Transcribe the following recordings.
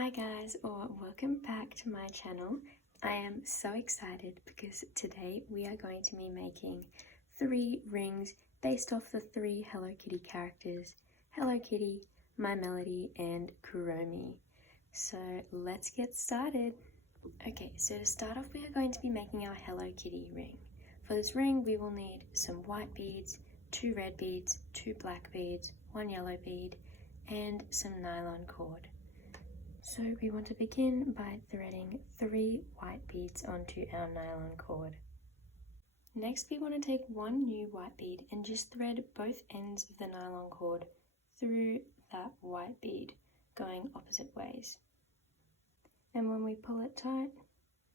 Hi guys, or welcome back to my channel. I am so excited because today we are going to be making 3 rings based off the 3 Hello Kitty characters, Hello Kitty, My Melody, and Kuromi. So let's get started. Okay, so to start off we are going to be making our Hello Kitty ring. For this ring we will need some white beads, 2 red beads, 2 black beads, 1 yellow bead, and some nylon cord. So we want to begin by threading 3 white beads onto our nylon cord. Next we want to take 1 new white bead and just thread both ends of the nylon cord through that white bead, going opposite ways. And when we pull it tight,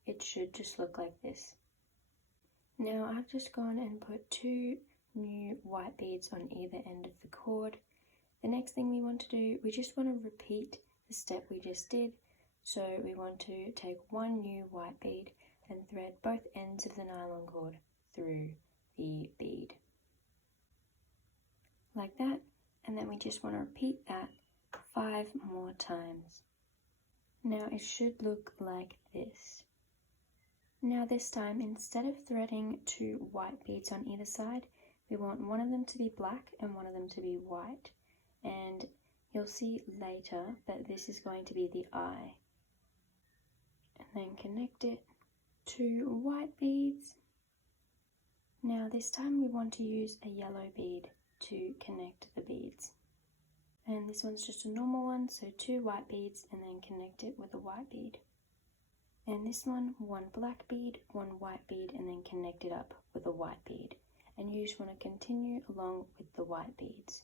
it should just look like this. Now I've just gone and put 2 new white beads on either end of the cord. The next thing we want to do, we just want to repeat the step we just did. So we want to take 1 new white bead and thread both ends of the nylon cord through the bead like that, and then we just want to repeat that 5 more times. Now it should look like this. Now this time, instead of threading 2 white beads on either side, we want one of them to be black and one of them to be white, and you'll see later that this is going to be the eye. And then connect it to white beads. Now this time we want to use a yellow bead to connect the beads. And this one's just a normal one, so 2 white beads and then connect it with a white bead. And this one, 1 black bead, 1 white bead, and then connect it up with a white bead. And you just want to continue along with the white beads.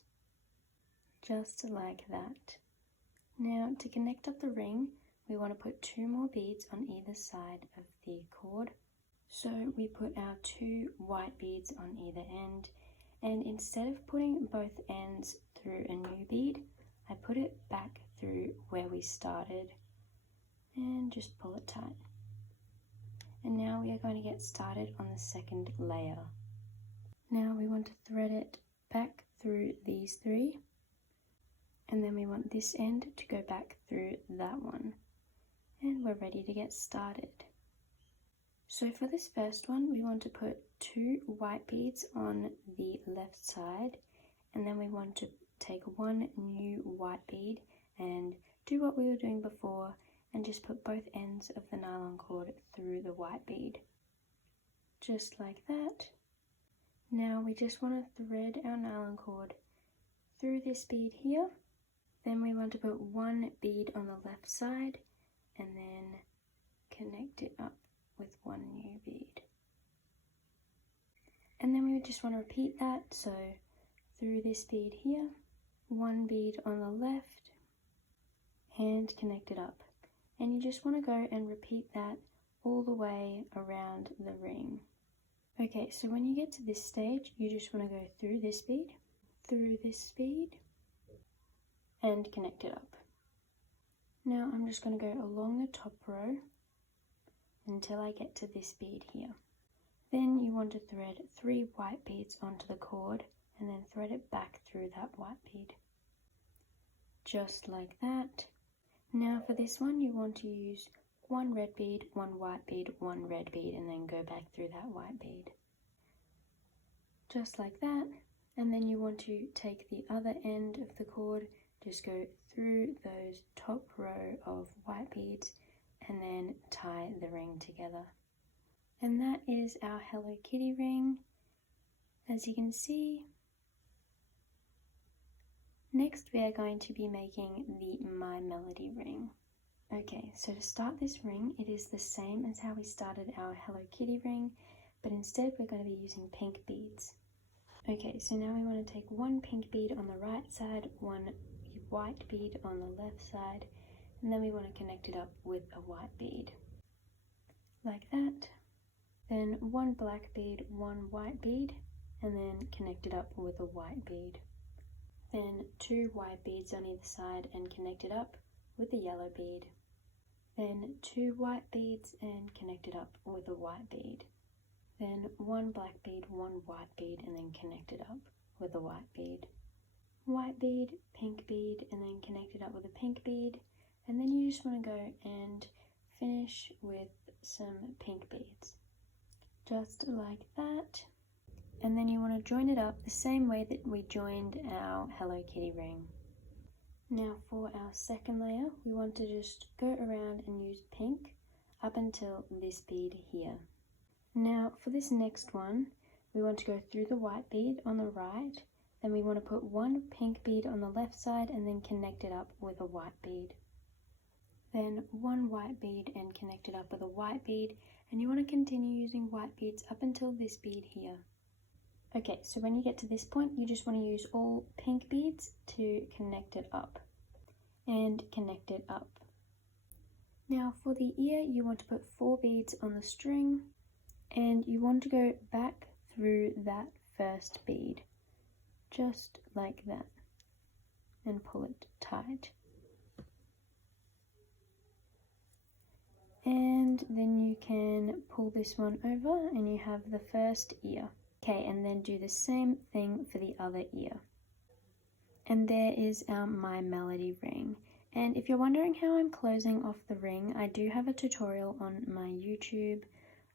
Just like that. Now to connect up the ring, we want to put 2 more beads on either side of the cord. So we put our 2 white beads on either end, and instead of putting both ends through a new bead, I put it back through where we started and just pull it tight. And now we are going to get started on the second layer. Now we want to thread it back through these 3. And then we want this end to go back through that one. And we're ready to get started. So for this first one, we want to put 2 white beads on the left side. And then we want to take 1 new white bead and do what we were doing before and just put both ends of the nylon cord through the white bead. Just like that. Now we just want to thread our nylon cord through this bead here. Then we want to put 1 bead on the left side and then connect it up with 1 new bead. And then we just want to repeat that, so through this bead here, 1 bead on the left and connect it up. And you just want to go and repeat that all the way around the ring. Okay, so when you get to this stage, you just want to go through this bead, and connect it up. Now I'm just going to go along the top row until I get to this bead here. Then you want to thread 3 white beads onto the cord and then thread it back through that white bead. Just like that. Now for this one you want to use 1 red bead, 1 white bead, 1 red bead, and then go back through that white bead. Just like that. And then you want to take the other end of the cord, just go through those top row of white beads and then tie the ring together. And that is our Hello Kitty ring, as you can see. Next we are going to be making the My Melody ring. Okay, so to start this ring, it is the same as how we started our Hello Kitty ring, but instead we're going to be using pink beads. Okay, so now we want to take 1 pink bead on the right side, 1 white bead on the left side, and then we want to connect it up with a white bead. Like that. Then 1 black bead, 1 white bead, and then connect it up with a white bead. Then 2 white beads on either side and connect it up with a yellow bead. Then 2 white beads and connect it up with a white bead. Then 1 black bead, 1 white bead, and then connect it up with a white bead. White bead, pink bead, and then connect it up with a pink bead, And then you just want to go and finish with some pink beads, just like that. And then you want to join it up the same way that we joined our Hello Kitty ring. Now for our second layer, we want to just go around and use pink up until this bead here. Now for this next one, we want to go through the white bead on the right, then we want to put one pink bead on the left side and then connect it up with a white bead. Then one white bead and connect it up with a white bead, and you want to continue using white beads up until this bead here. Okay, so when you get to this point, you just want to use all pink beads to connect it up and connect it up. Now for the ear, you want to put 4 beads on the string, and you want to go back through that first bead, just like that, and pull it tight. And then you can pull this one over and you have the first ear. Okay, and then do the same thing for the other ear. And there is our My Melody ring. And if you're wondering how I'm closing off the ring, I do have a tutorial on my YouTube,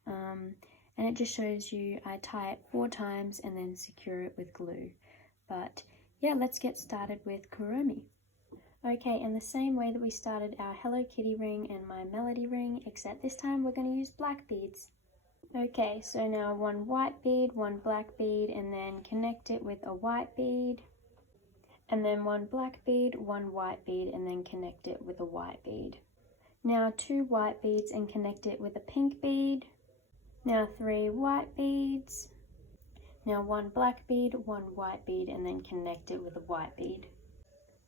and it just shows you I tie it 4 times and then secure it with glue. But yeah, let's get started with Kuromi. Okay, and the same way that we started our Hello Kitty ring and My Melody ring, except this time we're going to use black beads. Okay, so now 1 white bead, 1 black bead, and then connect it with a white bead. And then 1 black bead, 1 white bead, and then connect it with a white bead. Now 2 white beads and connect it with a pink bead. Now 3 white beads. Now 1 black bead, 1 white bead, and then connect it with a white bead.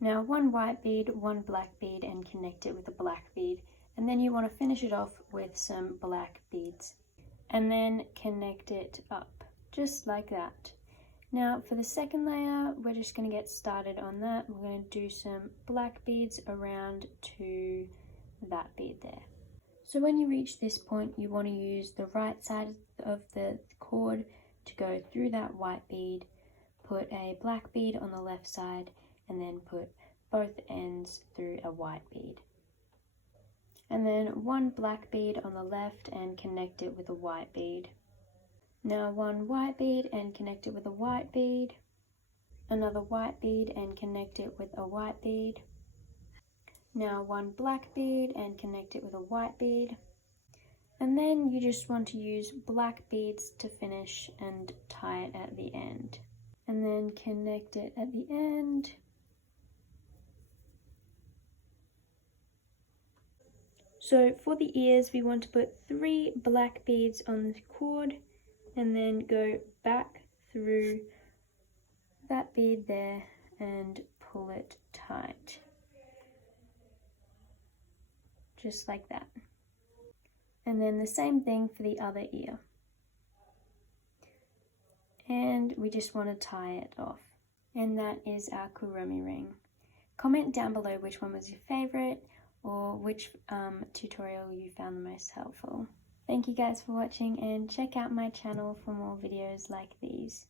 Now 1 white bead, 1 black bead, and connect it with a black bead. And then you want to finish it off with some black beads. And then connect it up, just like that. Now for the second layer, we're just going to get started on that. We're going to do some black beads around to that bead there. So when you reach this point, you want to use the right side of the cord to go through that white bead, put a black bead on the left side, and then put both ends through a white bead. And then 1 black bead on the left and connect it with a white bead. Now 1 white bead and connect it with a white bead. Another white bead and connect it with a white bead. Now 1 black bead and connect it with a white bead. And then you just want to use black beads to finish and tie it at the end. And then connect it at the end. So for the ears, we want to put 3 black beads on the cord and then go back through that bead there and pull it tight. Just like that. And then the same thing for the other ear. And we just want to tie it off. And that is our Kuromi ring. Comment down below which one was your favorite, or which tutorial you found the most helpful. Thank you guys for watching, and check out my channel for more videos like these.